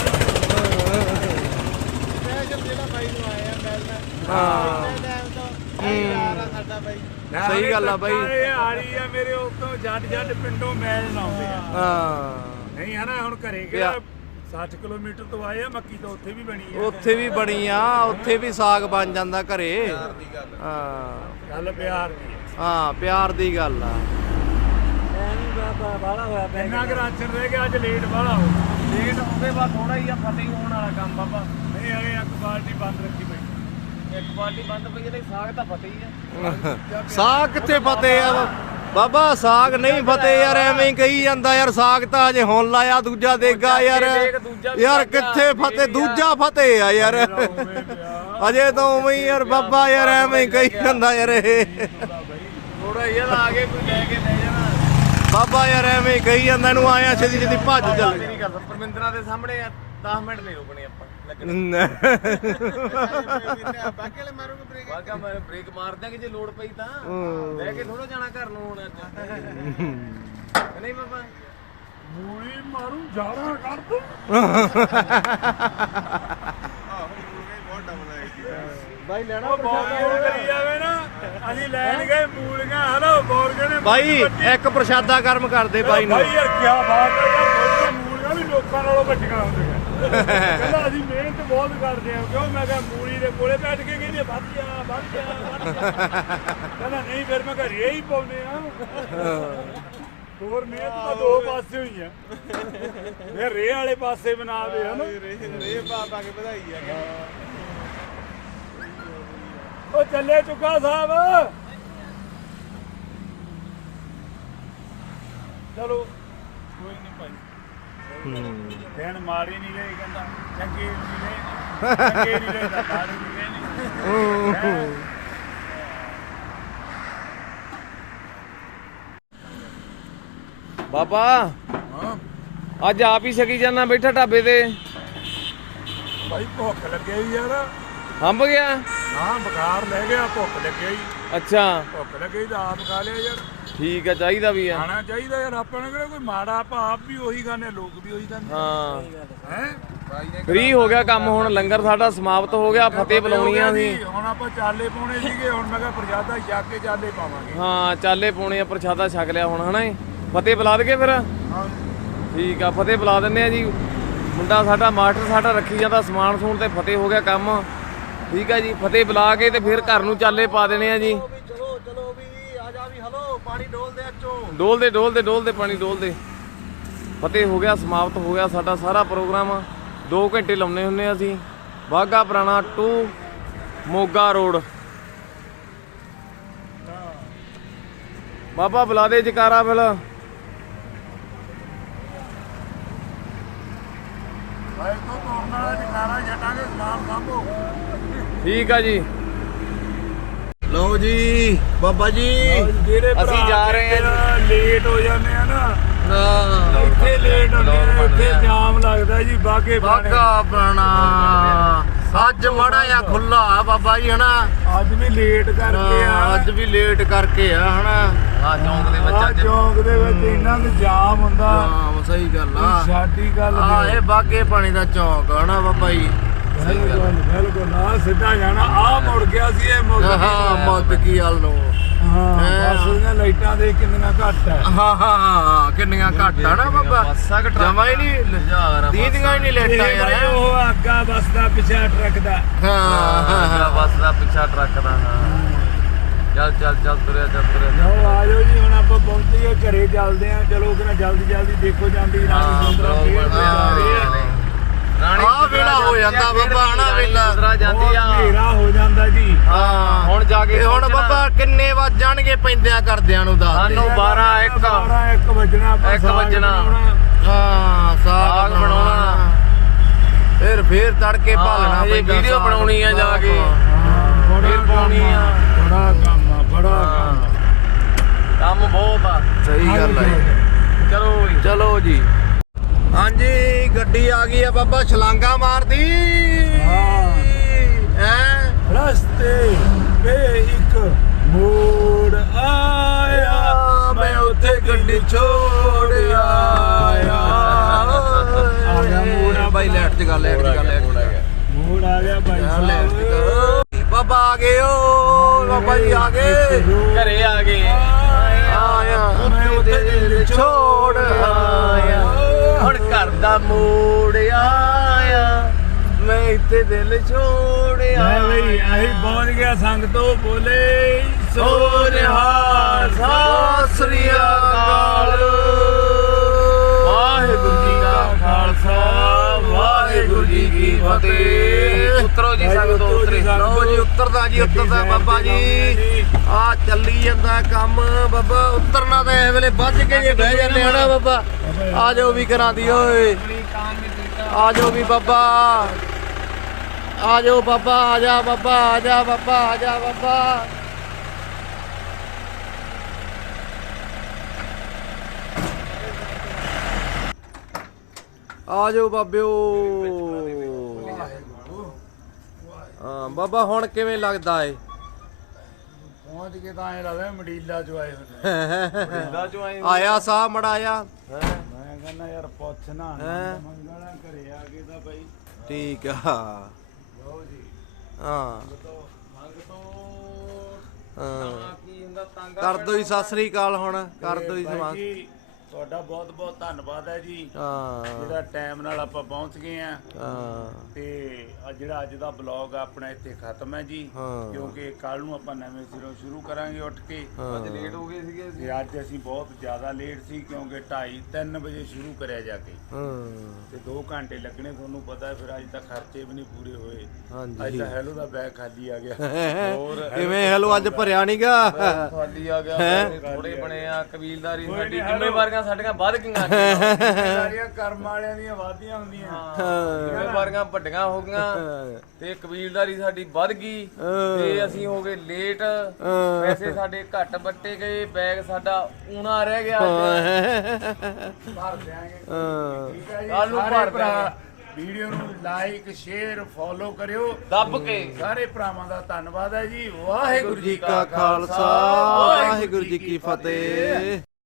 ਹਾਂ ਸਹੀ ਗੱਲ ਆ ਬਾਈ। ਆੜੀ ਆ ਮੇਰੇ ਉੱਤੋਂ ਜੱਟ ਜੱਟ ਪਿੰਡੋਂ ਮੈਲ ਲਾਉਂਦੇ ਆ। ਹਾਂ। ਨਹੀਂ ਹਨਾ ਹੁਣ ਘਰੇ ਗਿਆ 60 ਕਿਲੋਮੀਟਰ ਤੋਂ ਆਏ ਆ ਮੱਕੀ ਤਾਂ ਉੱਥੇ ਵੀ ਬਣੀ ਆ। ਉੱਥੇ ਵੀ ਬਣੀ ਆ ਉੱਥੇ ਵੀ ਸਾਗ ਬਣ ਜਾਂਦਾ ਘਰੇ। ਹਾਂ। ਗੱਲ ਪਿਆਰ ਦੀ ਹੈ ਹਾਂ ਪਿਆਰ ਦੀ ਗੱਲ ਆ। ਇੰਨਾ ਕੁ ਰਾਸ਼ਨ ਰਹਿ ਗਿਆ ਅੱਜ ਲੇਟ ਵਾਲਾ ਹੋ ਲੇਟ ਹੋਵੇ ਬਾ ਥੋੜਾ ਹੀ ਆ ਫਤਿਹ ਹੋਣ ਵਾਲਾ ਕੰਮ ਬਾਬਾ ਨਹੀਂ ਅਰੇ ਇੱਕ ਬਾਲਟੀ ਬੰਦ ਰੱਖੀ ਬੈਠੀ ਇੱਕ ਪਾਰਟੀ ਬੰਦ ਪਈ ਨਹੀਂ ਸਾਗ ਤਾਂ ਫਤਿਹ ਹੀ ਆ। ਸਾਗ ਕਿੱਥੇ ਫਤਿਹ ਆ? ਬਾਬਾ ਸਾਗ ਨਹੀਂ ਫਤਿਹ ਯਾਰ ਐਵੇਂ ਹੀ ਕਹੀ ਜਾਂਦਾ ਯਾਰ ਸਾਗ ਤਾਂ ਅਜੇ ਹੁਣ ਲਾਇਆ ਦੂਜਾ ਦੇਗਾ ਯਾਰ। ਯਾਰ ਕਿੱਥੇ ਮੇਰੀ ਦੂਜਾ ਫਤਿਹ ਆ ਯਾਰ। ਅਜੇ ਤਾਂ ਉਵੇਂ ਹੀ ਯਾਰ ਬਾਬਾ ਯਾਰ ਐਵੇਂ ਹੀ ਕਹੀ ਜਾਂਦਾ ਯਾਰ ਇਹ। ਥੋੜਾ ਜਿਹਾ ਆ ਕੇ ਕੋਈ ਲੈ ਕੇ ਲੈ ਜਾਣਾ। ਬਾਬਾ ਯਾਰ ਐਵੇਂ ਹੀ ਕਹੀ ਜਾਂਦਾ ਇਹਨੂੰ ਆਇਆ ਛੇਤੀ ਛੇਤੀ ਭੱਜ ਚੱਲ ਪਰਮਿੰਦਰਾ ਦੇ ਸਾਹਮਣੇ 10 ਮਿੰਟ ਨਹੀਂ ਰੁਕਣੇ ਆਪਾਂ ਬਾਗਾ ਮੈਂ ਬ੍ਰੇਕ ਮਾਰ ਦਿਆਂਗੇ ਜੇ ਲੋਡ ਪਈ ਤਾਂ ਲੈ ਕੇ ਥੋੜਾ ਜਾਣਾ ਘਰ ਨੂੰ ਹੁਣ ਅੱਜ ਨਹੀਂ ਬਾਬਾ ਮੂਲੀ ਮਾਰੂ ਜਾਰਾ ਕਰ ਤੂੰ ਬਾਈ ਲੈਣਾ ਉਹ ਕਰੀ ਜਾਵੇ ਨਾ ਅਸੀਂ ਲੈਣ ਗਏ ਮੂਲੀਆਂ ਹਲੋ ਬੋਲ ਕਹਿੰਦੇ ਬਾਈ ਇੱਕ ਪ੍ਰਸ਼ਾਦਾ ਗਰਮ ਕਰਦੇ ਬਾਈ ਨੂੰ। ਭਾਈ ਯਾਰ ਕੀ ਬਾਤ ਹੈ ਮੂਲੀਆਂ ਵੀ ਲੋਕਾਂ ਨਾਲੋਂ ਵੱਡੀਆਂ ਹੁੰਦੀਆਂ। ਕਹਿੰਦਾ ਅਸੀਂ ਮਿਹਨਤ ਬਹੁਤ ਕਰਦੇ ਹਾਂ ਕਿਉਂ? ਮੈਂ ਕਿਹਾ ਮੂਲੀ ਦੇ ਕੋਲੇ ਬੈਠ ਕੇ ਕਹਿੰਦੇ ਵੱਧ ਜਾ ਵੱਧ ਜਾ ਕਹਿੰਦਾ ਨਹੀਂ ਫਿਰ ਮੈਂ ਘਰੇ ਹੀ ਪਾਉਨੇ ਆ ਹੋਰ ਮਿਹਨਤ ਤਾਂ ਦੋ ਪਾਸੇ ਹੋਈ ਆ। ਇਹ ਰੇ ਵਾਲੇ ਪਾਸੇ ਬਣਾ ਦੇ ਹਨਾ? ਰੇ ਪਾ ਪਾ ਕੇ ਵਧਾਈ ਆ। ਉਹ ਚੱਲੇ ਚੁੱਕਾ ਸਾਹਿਬ। ਚਲੋ। ਭਾਈ ਕਹਿਣ ਮਾਰੀ ਨਹੀਂ ਗਈ ਕਹਿੰਦਾ ਚੰਗੇ ਨਹੀਂ ਗਏ ਚੰਗੇ ਨਹੀਂ ਗਏ ਤਾਂ ਮਾਰੀ ਨਹੀਂ ਗਏ ਨਹੀਂ ਬਾਬਾ ਅੱਜ ਆਪ ਹੀ ਛਕੀ ਜਾਣਾ ਬੈਠਾ ਢਾਬੇ ਤੇ। ਭਾਈ ਭੁੱਖ ਲੱਗੇ ਯਾਰ। ਹੰਬ ਗਿਆ? ਹਾਂ ਬੁਖਾਰ ਲੈ ਗਿਆ ਭੁੱਖ ਲੱਗੇ ਹੀ ਅੱਛਾ। ਭੁੱਖ ਲੱਗੇ ਤਾਂ ਆਪ ਖਾ ਲਿਆ ਯਾਰ। ਠੀਕ ਆ ਚਾਹੀਦਾ ਵੀ ਆ। ਖਾਣਾ ਚਾਹੀਦਾ ਯਾਰ ਆਪਾਂ ਨੂੰ ਕਿਹੜਾ ਕੋਈ ਮਾੜਾ ਆਪਾਂ ਆਪ ਵੀ ਉਹੀ ਖਾਂਦੇ ਲੋਕ ਵੀ ਉਹੀ ਖਾਂਦੇ ਹਾਂ। ਹੈ? ਫ੍ਰੀ ਹੋ ਗਿਆ ਕੰਮ ਹੁਣ ਲੰਗਰ ਸਾਡਾ ਸਮਾਪਤ ਹੋ ਗਿਆ ਫਤਿਹ ਬੁਲਾਉਣੀਆਂ ਸੀ ਹੁਣ ਆਪਾਂ ਚਾਲੇ ਪਾਉਣੇ ਸੀਗੇ ਹੁਣ ਮੈਂ ਕਿਹਾ ਪ੍ਰਜਾਦਾ ਛੱਕ ਕੇ ਚਾਲੇ ਪਾਵਾਂਗੇ। ਹਾਂ ਚਾਲੇ ਪੌਣੇ ਆ ਪ੍ਰਸ਼ਾਦਾ ਛਕ ਲਿਆ ਹੁਣ ਹਨਾ ਇਹ? ਫਤਿਹ ਬੁਲਾ ਦਗੇ ਫਿਰ? ਹਾਂ। ਠੀਕ ਆ ਫਤਿਹ ਬੁਲਾ ਦਿੰਦੇ ਆ ਜੀ। ਮੁੰਡਾ ਸਾਡਾ ਮਾਸਟਰ ਸਾਡਾ ਰੱਖੀ ਜਾਂਦਾ ਸਮਾਨ ਸਮੂਨ ਤੇ ਫਤਿਹ ਹੋ ਗਿਆ ਕੰਮ। ਠੀਕ ਆ ਜੀ ਫਤਿਹ ਬੁਲਾ ਕੇ ਤੇ ਫਿਰ ਘਰ ਨੂੰ ਚਾਲੇ ਪਾ ਦੇਣੇ ਆ ਜੀ ਚਲੋ ਚਲੋ ਵੀ ਆ ਜਾ ਵੀ ਹਲੋ ਪਾਣੀ ਡੋਲਦੇ ਅੱਚੋ ਡੋਲਦੇ ਡੋਲਦੇ ਡੋਲਦੇ ਪਾਣੀ ਡੋਲਦੇ ਫਤਿਹ ਹੋ ਗਿਆ ਸਮਾਪਤ ਹੋ ਗਿਆ ਸਾਡਾ ਸਾਰਾ ਪ੍ਰੋਗਰਾਮ। 2 ਘੰਟੇ ਲਾਉਨੇ ਹੁੰਨੇ ਅਸੀਂ। ਬਾਗਾ ਪੁਰਾਣਾ 2 ਮੋਗਾ ਰੋਡ। ਬਾਬਾ ਬੁਲਾ ਦੇ ਜਕਾਰਾ ਫਿਰ। ਭਾਈ ਤੋਂ ਤੋੜਨ ਵਾਲਾ ਜਕਾਰਾ ਜਟਾਂਗੇ ਸਲਾਮ ਸਾਂਭੋ। ਠੀਕ ਆ ਜੀ। ਲਓ ਜੀ ਬਾਬਾ ਜੀ। ਅਸੀਂ ਜਾ ਰਹੇ ਹਾਂ ਲੇਟ ਹੋ ਜਾਂਦੇ ਆ ਨਾ। ਨਾ। ਇੱਥੇ ਲੇਟ ਹੁੰਦੇ ਆ ਇੱਥੇ ਜਾਮ ਲੱਗਦਾ ਜੀ ਬਾਗੇ ਬਾਣੇ। ਬਾਗਾ ਪੁਰਾਣਾ ਅੱਜ ਮੜਾ ਜਿਹਾ ਖੁੱਲਾ ਆ। ਬਾਬਾ ਜੀ ਹਨਾ? ਅੱਜ ਵੀ ਲੇਟ ਕਰਕੇ ਆ। ਹਾਂ, ਅੱਜ ਵੀ ਲੇਟ ਕਰਕੇ ਆ ਹਨਾ? ਆ ਚੌਂਕ ਦੇ ਆ ਚੌਂਕ ਦੇ ਵਿੱਚ ਇੰਨਾ ਕੁ ਜਾਮ ਹੁੰਦਾ। ਹਾਂ ਸਹੀ ਗੱਲ ਆ। ਸਾਡੀ ਗੱਲ ਆ ਇਹ ਬਾਗੇ ਪਾਣੀ ਦਾ ਚੌਂਕ ਆ ਨਾ ਬਾਬਾ ਜੀ? ਬਿਲਕੁਲ ਬਿਲਕੁਲ। ਆ ਸਿੱਧਾ ਜਾਣਾ। ਆ ਮੁੜ ਗਿਆ ਸੀ ਇਹ ਮੁੜ ਹਾਂ ਮੱਦ ਕੀ ਹਾਲ ਨੂੰ। ਹਾਂ ਬਸ ਉਹਦੀਆਂ ਲਾਈਟਾਂ ਦੇ ਕਿੰਨੀਆਂ ਘੱਟ ਹੈ। ਹਾਂ ਹਾਂ ਹਾਂ ਕਿੰਨੀਆਂ ਘੱਟ ਆ ਨਾ ਬਾਬਾ। ਬੱਸਾਂ ਕਿ ਜਮਾ ਹੀ ਨਹੀਂ ਦੀਦੀਆਂ ਹੀ ਨਹੀਂ ਲੈਟਾਂ ਇਹ ਯਾਰ ਬਾਈ ਉਹ ਅੱਗਾ ਬੱਸ ਦਾ ਪਿੱਛਾ ਟਰੱਕ ਦਾ। ਹਾਂ ਹਾਂ ਹਾਂ ਬੱਸ ਦਾ ਪਿੱਛਾ ਟਰੱਕ ਦਾ ਹਾਂ। ਚੱਲ ਚੱਲ ਚੱਲ ਤੁਰਿਆ ਚੱਲ ਤੁਰਿਆ ਲਓ ਆ ਜਾਓ ਜੀ ਹੁਣ ਆਪਾਂ ਪਹੁੰਚ ਗਏ ਘਰੇ ਚੱਲਦੇ ਆ। ਚਲੋ ਕਿਨਾ ਜਲਦੀ ਜਲਦੀ ਦੇਖੋ ਜਾਂਦੀ ਰਾਣੀ ਸੁੰਦਰਾ ਫੇਰ ਜਾ ਰਹੀ ਆ ਵੇਲਾ ਹੋ ਜਾਂਦਾ ਬਾਬਾ, ਹਨਾ ਵੇਲਾ। ਸੁੰਦਰਾ ਜਾਂਦੀ ਆ ਹਨੇਰਾ ਹੋ ਜਾਂਦਾ ਜੀ ਹਾਂ ਹੁਣ ਜਾ ਕੇ ਇਹ ਹੁਣ। ਬਾਬਾ ਕਿੰਨੇ ਵੱਜ ਜਾਣਗੇ ਪੈਂਦਿਆਂ ਕਰਦਿਆਂ ਨੂੰ ਦੱਸ ਸਾਨੂੰ 12 1 12 1 ਵਜਣਾ ਆਪਾਂ ਇੱਕ ਸਾਗ ਵੱਜਣਾ। ਬਣਾਉਣਾ। ਹਾਂ ਸਾਗ ਬਣਾਉਣਾ। ਫਿਰ ਫੇਰ ਤੜਕੇ ਭਾਲਣਾ ਪੈਂਦਾ ਵੀਡੀਓ। ਬਣਾਉਣੀ ਆ ਜਾ ਕੇ। ਫੇਰ ਪਾਉਣੀ ਕੰਮ ਆ। ਬੜਾ ਕੰਮ ਆ ਬੜਾ ਕੰਮ ਆ। ਕੰਮ ਬਹੁਤ ਆ ਸਹੀ ਗੱਲ ਹੈ ਚਲੋ ਜੀ ਚਲੋ ਜੀ ਹਾਂਜੀ ਗੱਡੀ ਆ ਗਈ ਆ ਬਾਬਾ ਛਲਾਂਗਾ ਮਾਰਦੀ। ਹਾਂ। ਹੈ? ਰਸਤੇ ਵੇ ਇੱਕ ਮੋੜ ਆਇਆ। ਮੈਂ ਉੱਥੇ ਗੱਡੀ ਛੋੜ ਆਇਆ। ਆ ਗਿਆ ਮੋੜ ਆ ਬਾਈ ਲੈਟ ਚ ਗੱਲ ਲੈਟ ਚ ਗੱਲ ਲੈਟ। ਮੋੜ ਆ ਗਿਆ ਚ ਸਾਹਿਬ। ਬਾਬਾ ਆ ਗਏ ਓ। ਬਾਬਾ ਜੀ ਆ ਗਏ। ਘਰੇ ਆ ਗਏ। ਆਇਆ। ਮੈਂ ਉੱਥੇ ਦਿਲ ਛੋੜ ਆਇਆ। ਹੁਣ ਘਰ ਦਾ ਮੋੜ ਆਇਆ ਮੈਂ ਇੱਥੇ ਦਿਲ ਛੋੜ ਲੈ ਬਈ ਆਹੀ ਪਹੁੰਚ ਗਿਆ ਸੰਗ ਤੋਂ ਬੋਲੇ ਸੋ ਰਿਹਾ ਸਤਿ ਸ੍ਰੀ ਅਕਾਲ ਵਾਹਿਗੁਰੂ ਜੀ ਕਾ ਖਾਲਸਾ ਵਾਹਿਗੁਰੂ ਜੀ ਕੀ ਫਤਿਹ। ਉਤਰੋ ਜੀ ਸੰਗ ਤੋਂ ਉਤਰੇ ਲਓ ਜੀ ਉੱਤਰਦਾ ਜੀ ਉੱਤਰਦਾ ਬਾਬਾ ਜੀ। ਆ ਚੱਲੀ ਜਾਂਦਾ ਕੰਮ ਬਾਬਾ ਉੱਤਰਨਾ ਤਾਂ ਇਹ ਵੇਲੇ ਵੱਜ ਕੇ ਜੇ ਬਹਿ ਜਾਂਦੇ ਆ ਨਾ ਬਾਬਾ। ਆ ਜਾਓ ਵੀ ਕਰਾਂ ਦੀ ਓਏ। ਆ ਜਾਓ ਵੀ ਬਾਬਾ। ਆ ਜਾਓ ਬਾਬਾ ਆ ਜਾ ਬਾਬਾ ਆ ਜਾ ਬਾਬਾ ਆ ਜਾ ਬਾਬਾ। ਆ ਜਾਓ ਬਾਬਿਓ। ਹਾਂ ਬਾਬਾ ਹੁਣ ਕਿਵੇਂ ਲੱਗਦਾ ਏ? ਪਹੁੰਚ ਕੇ ਤਾਂ ਐ ਲੱਗਦਾ ਮਡੀਲਾ ਚ ਆਏ ਹੁੰਦੇ ਮਡੀਲਾ ਚ ਆਏ ਆਇਆ ਸਾਹ ਮੜਾਇਆ। ਹੈ? ਕਹਿੰਦਾ ਯਾਰ ਪੁੱਛ ਨਾ ਹੈਂ? ਮੰਗਣਾ ਘਰੇ ਆ ਕੇ ਤਾਂ ਬਾਈ। ਠੀਕ ਆ। ਲਓ ਜੀ। ਹਾਂ। ਮੰਗ ਤੋਂ ਹਾਂ। ਕੀ ਹੁੰਦਾ ਤੰਗ ਕਰ ਦੋ ਜੀ ਸਤਿ ਸ੍ਰੀ ਅਕਾਲ ਹੁਣ ਕਰ ਦੋ ਸਮਾਨ। ਜੀ, ਤੁਹਾਡਾ ਬਹੁਤ ਬਹੁਤ ਧੰਨਵਾਦ ਹੈ ਜੀ। ਹਾਂ। ਜਿਹੜਾ ਟਾਈਮ ਨਾਲ ਆਪਾਂ ਪਹੁੰਚ ਗਏ ਆ ਹਾਂ। ਤੇ ਆ ਜਿਹੜਾ ਅੱਜ ਦਾ ਬਲੌਗ ਆਪਣਾ ਇੱਥੇ ਖਤਮ ਹੈ ਜੀ। ਹਾਂ। ਕਿਉਂਕਿ ਕੱਲ ਨੂੰ ਆਪਾਂ ਨਵੇਂ ਸਿਰੋਂ ਸ਼ੁਰੂ ਕਰਾਂਗੇ ਉੱਠ ਕੇ। ਹਾਂ। ਲੇਟ ਹੋ ਗਏ ਸੀਗੇ ਤੇ ਅੱਜ ਅਸੀਂ ਬਹੁਤ ਜ਼ਿਆਦਾ ਲੇਟ ਸੀ ਕਿਉਂਕਿ 2:30 3 ਵਜੇ ਸ਼ੁਰੂ ਕਰਿਆ ਜਾ ਕੇ। ਹਾਂ। ਤੇ 2 ਘੰਟੇ ਲੱਗਣੇ ਤੁਹਾਨੂੰ ਪਤਾ ਹੈ ਫਿਰ ਅੱਜ ਤੱਕ ਖਰਚੇ ਵੀ ਨਹੀਂ ਪੂਰੇ ਹੋਏ। ਅੱਜ ਹਾਂਜੀ ਤਾਂ ਹੈਲੋ ਦਾ ਬੈਗ ਖਾਲੀ ਆ ਗਿਆ। ਕਿਵੇਂ ਹੈਲੋ ਅੱਜ ਭਰਿਆ ਨਹੀਂਗਾ ਖਾਲੀ ਆ ਗਿਆ ਥੋੜੇ ਬਣੇ ਆ ਕਬੀਲਦਾਰੀ ਸਾਡੀ ਜ਼ਿੰਮੇਵਾਰੀਆਂ ਸਾਡੀਆਂ ਵੱਧ ਗਈਆਂ [LAUGHS] ਸਾਰੀਆਂ ਕਰਮ ਵਾਲਿਆਂ ਦੀਆਂ ਵਾਦੀਆਂ ਹੁੰਦੀਆਂ। ਜ਼ਿੰਮੇਵਾਰੀਆਂ ਵੱਡੀਆਂ ਹੋ ਗਈਆਂ ਤੇ ਕਬੀਲਦਾਰੀ ਸਾਡੀ ਵੱਧ ਗਈ ਤੇ ਅਸੀਂ ਹੋ ਗਏ ਲੇਟ ਪੈਸੇ ਸਾਡੇ ਘੱਟ ਵੱਟੇ ਗਏ ਬੈਗ ਸਾਡਾ ਊਣਾ ਰਹਿ ਗਿਆ ਭਰ ਦਿਆਂਗੇ। ਹਾਂ। ਠੀਕ ਹੈ ਜੀ ਸਾਰੇ ਭਰਾ ਵੀਡੀਓ ਨੂੰ ਲਾਈਕ ਸ਼ੇਅਰ ਫੋਲੋ ਕਰਿਓ। ਦੱਬ ਕੇ। ਸਾਰੇ ਭਰਾਵਾਂ ਦਾ ਧੰਨਵਾਦ ਹੈ ਜੀ। ਵਾਹਿਗੁਰੂ ਜੀ ਕਾ ਖਾਲਸਾ। ਵਾਹਿਗੁਰੂ ਜੀ ਕੀ ਫਤਿਹ।